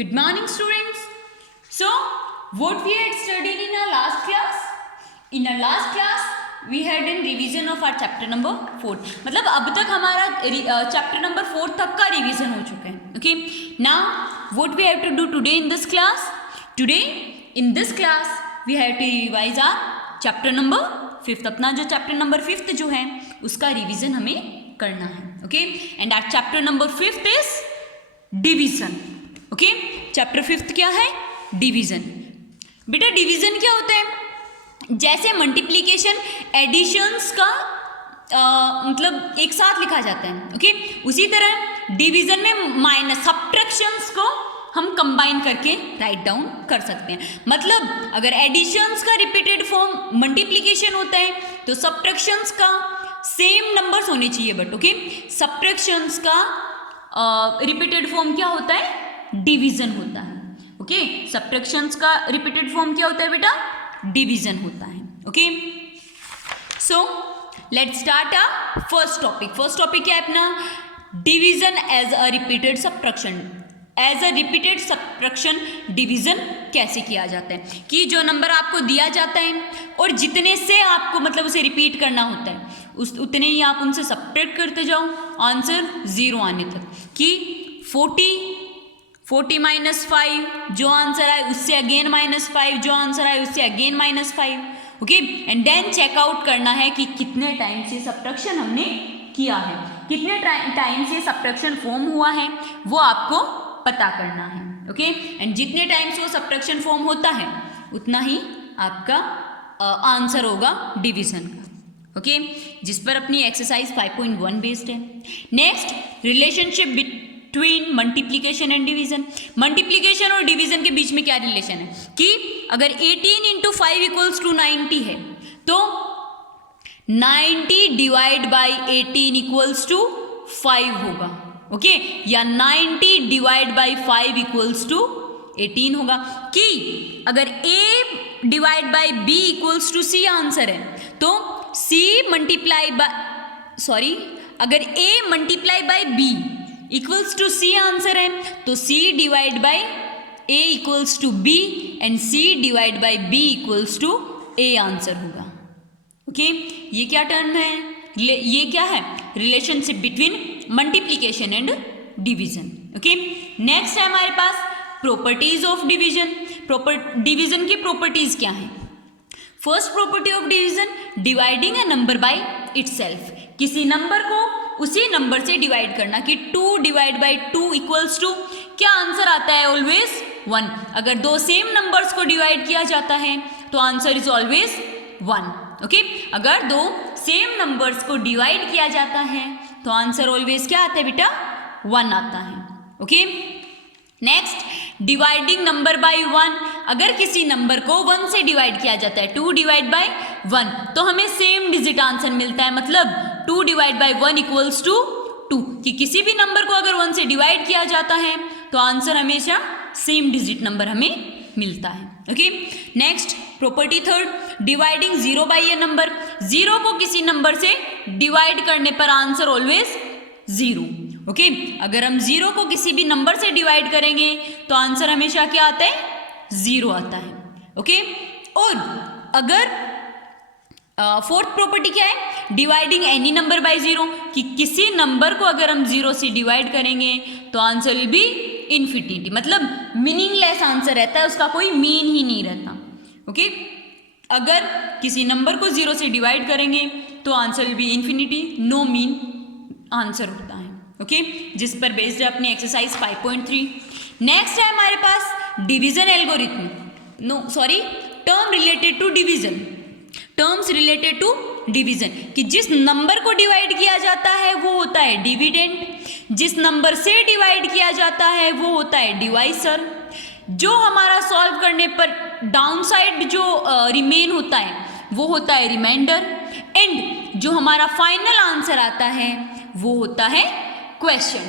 Good morning, students. So, what we had studied in our last class? In our last class, we had a revision of our chapter number 4. मतलब अब तक हमारा chapter number 4 तक का revision हो चुका है. Okay. Now, what we have to do today in this class? Today, in this class, we have to revise our chapter number 5. अपना जो chapter number 5 जो है, उसका revision हमें करना है. Okay. And our chapter number 5 is division. Okay, chapter 5 क्या है? डिवीजन. बेटा डिवीजन क्या होता है? जैसे मल्टीप्लिकेशन एडिशंस का मतलब एक साथ लिखा जाता है. ओके, उसी तरह डिवीजन में माइनस सब्ट्रैक्शंस को हम कंबाइन करके राइट डाउन कर सकते हैं. मतलब अगर एडिशंस का रिपीटेड फॉर्म मल्टीप्लिकेशन होता है तो सब्ट्रैक्शंस का सेम नंबर्स होने चाहिए. बट ओके, सब्ट्रैक्शंस का रिपीटेड फॉर्म क्या होता है? डिवीजन होता है. ओके, सब्ट्रैक्शंस का रिपीटेड फॉर्म क्या होता है बेटा? डिवीजन होता है. Okay, so let's start a first topic. First topic क्या है अपना? Division as a repeated subtraction. As a repeated subtraction division कैसे किया जाता है कि जो नंबर आपको दिया जाता है और जितने से आपको मतलब उसे रिपीट करना होता है उतने ही आप उनसे सब्ट्रैक्ट करते जाओ आंसर 0 आने तक. कि 40 माइनस 5 जो आंसर आए उससे अगेन माइनस 5, जो आंसर आए उससे again minus 5. Okay, and then check out करना है कि कितने टाइम से सब्ट्रैक्शन हमने किया है, कितने टाइम से सब्ट्रैक्शन फॉर्म हुआ है वो आपको पता करना है. ओके, एंड जितने टाइम से वो सब्ट्रैक्शन फॉर्म होता है उतना ही आपका आंसर होगा डिवीजन का. ओके, जिस पर अपनी एक्सरसाइज 5.1 बेस्ड है. Next, relationship between multiplication and division. Multiplication और डिवीजन के बीच में क्या रिलेशन है कि अगर 18 इंटू 5 इक्वल्स टू 90 है तो 90 डिवाइड बाई 18 इक्वल्स टू 5 होगा. ओके, या 90 डिवाइड बाई 5 इक्वल्स टू 18 होगा. कि अगर a divide by b equals to c answer है तो c मल्टीप्लाई बाय अगर a multiply by b equals to c answer है तो c divide by a equals to b and c divide by b equals to a answer होगा. Okay, ये क्या term है? ये क्या है? Relationship between multiplication and division. Okay, next है हमारे पास प्रॉपर्टीज ऑफ डिवीजन. डिवीजन की प्रॉपर्टीज क्या है? First property of division, dividing a number by itself. किसी नंबर को उसी नंबर से डिवाइड करना. कि 2 डिवाइड बाई 2 इक्वल्स टू क्या आंसर आता है? ऑलवेज 1. अगर दो सेम नंबर्स को डिवाइड किया जाता है तो आंसर इज ऑलवेज 1. ओके, अगर दो सेम नंबर्स को डिवाइड किया जाता है तो आंसर ऑलवेज क्या आता है बेटा? 1 आता है. Okay, next, dividing number by 1. अगर किसी नंबर को 1 से डिवाइड किया जाता है 2 डिवाइड बाय 1 तो हमें सेम डिजिट आंसर मिलता है. मतलब 2 डिवाइड बाय 1 इक्वल्स टू 2. कि किसी भी नंबर को अगर 1 से डिवाइड किया जाता है तो आंसर हमेशा सेम डिजिट नंबर हमें मिलता है. Okay, next property third, dividing 0 by a number. 0 को किसी नंबर से डिवाइड करने पर आंसर ऑलवेज 0. ओके, अगर हम 0 को किसी भी नंबर से डिवाइड करेंगे तो आंसर हमेशा क्या आता है? 0 आता है. ओके, और अगर फोर्थ प्रॉपर्टी क्या है? Dividing any number by 0. कि किसी नंबर को अगर हम 0 से डिवाइड करेंगे तो आंसर विल बी इन्फिनिटी. मतलब मीनिंगलेस आंसर रहता है, उसका कोई मीन ही नहीं रहता. ओके, अगर किसी नंबर को 0 से डिवाइड करेंगे तो answer will be infinity, no mean answer होता है. ओके, जिस पर बेस्ड है अपनी एक्सरसाइज 5.3. नेक्स्ट है हमारे पास division algorithm. Term related to division. Terms related to division. कि जिस नंबर को डिवाइड किया जाता है वो होता है डिविडेंड. जिस नंबर से डिवाइड किया जाता है वो होता है डिवाइसर. जो हमारा सॉल्व करने पर डाउन साइड जो रिमेन होता है वो होता है रिमाइंडर. एंड जो हमारा फाइनल आंसर आता है वो होता है question.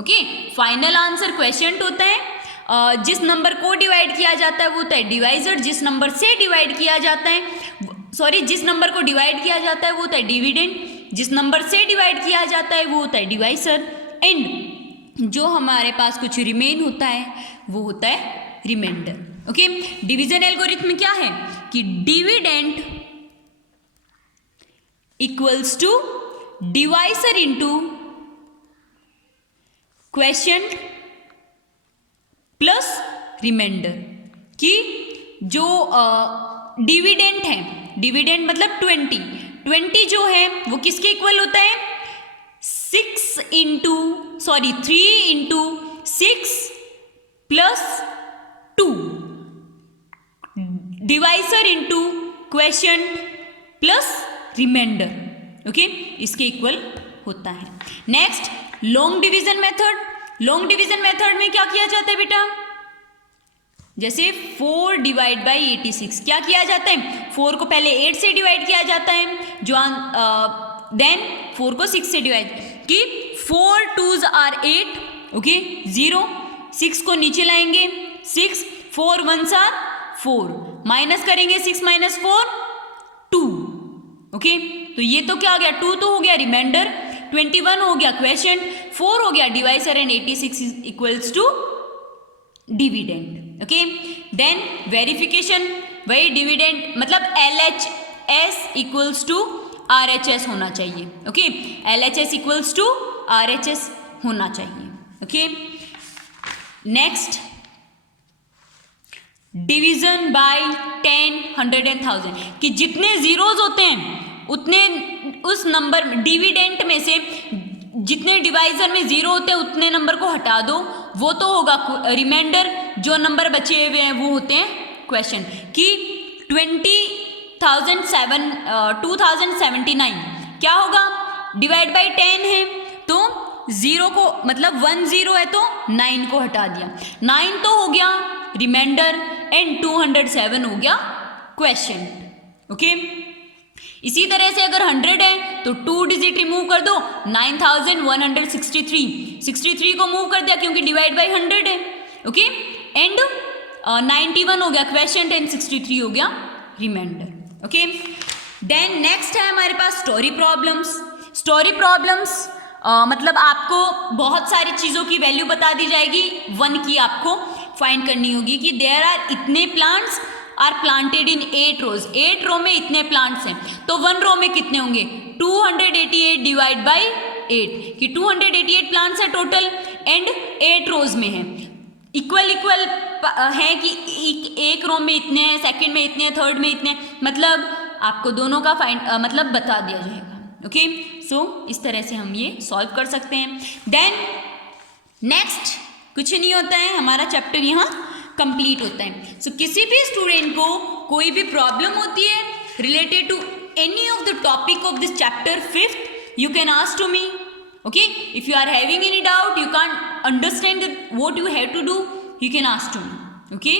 Okay, final answer question होता है. जिस नंबर को डिवाइड किया जाता है वो होता है डिवाइजर. जिस नंबर से डिवाइड किया जाता है जिस नंबर को डिवाइड किया जाता है वो होता है डिविडेंड. जिस नंबर से डिवाइड किया जाता है वो होता है डिवाइसर. एंड जो हमारे पास कुछ रिमेन होता है वो होता है रिमाइंडर। ओके, डिवीजन एल्गोरिथम क्या है कि dividend equals to divisor into question plus remainder, कि जो डिविडेंड है, डिविडेंड मतलब 20 जो है वो किसके इक्वल होता है 3 इंटू 6 प्लस 2, divisor into question plus remainder, okay, इसके इक्वल होता है। Next long division method. Long division method में क्या किया जाता है बेटा, जैसे 4 डिवाइड बाई 86, क्या किया जाता है 4 को पहले 8 से डिवाइड किया जाता है, जो देन 4 को 6 से डिवाइड, कि 4 2s are 8, ओके 0, 6 को नीचे लाएंगे 6, 4 1s are 4, माइनस करेंगे 6 माइनस 4 2, ओके, तो ये तो क्या आ गया 2 तो हो गया रिमाइंडर, 21 हो गया क्वेश्चन, 4 हो गया divisor and 86 equals to dividend. Okay, then verification, वही डिविडेंड मतलब LHS इक्वल्स टू RHS होना चाहिए। ओके, LHS इक्वल्स टू RHS होना चाहिए। Okay, next division by 10, 100 and 1000, कि जितने जीरोज होते हैं उतने उस नंबर डिविडेंट में से जितने डिवाइजर में जीरो होते हैं उतने नंबर को हटा दो, वो तो होगा रिमाइंडर, जो नंबर बचे हुए हैं वो होते हैं क्वेश्चन, कि 2079 क्या होगा डिवाइड बाई 10 है, तो 0 को मतलब 1 0 है तो 9 को हटा दिया, 9 तो हो गया रिमाइंडर एंड 207 हो गया क्वेश्चन। ओके, इसी तरह से अगर 100 है तो 2 डिजिट रिमूव कर दो, 9163 को मूव कर दिया क्योंकि डिवाइड बाई 100 है। ओके, एंड 91 हो गया क्वेश्चन एंड 63 हो गया रिमाइंडर। ओके, देन नेक्स्ट है हमारे पास स्टोरी प्रॉब्लम्स। स्टोरी प्रॉब्लम्स मतलब आपको बहुत सारी चीज़ों की वैल्यू बता दी जाएगी, 1 की आपको फाइंड करनी होगी कि देयर आर इतने प्लांट्स आर प्लांटेड इन 8 रोज, 8 रो में इतने प्लांट्स हैं, तो 1 रो में कितने होंगे 288 डिवाइड बाई 8, कि 288 प्लांट्स है टोटल एंड 8 रोज में है, इक्वल है कि एक रो में इतने हैं, सेकंड में इतने हैं, थर्ड में इतने, मतलब आपको दोनों का फाइंड मतलब बता दिया जाएगा। ओके, सो इस तरह से हम ये सॉल्व कर सकते हैं। देन नेक्स्ट कुछ नहीं होता है, हमारा चैप्टर यहाँ कंप्लीट होता है। सो किसी भी स्टूडेंट को कोई भी प्रॉब्लम होती है related to any of the topic of this chapter 5th, you can ask to me. Okay, if you are having any doubt, you can't understand what you have to do, you can ask to me. Okay,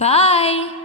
bye.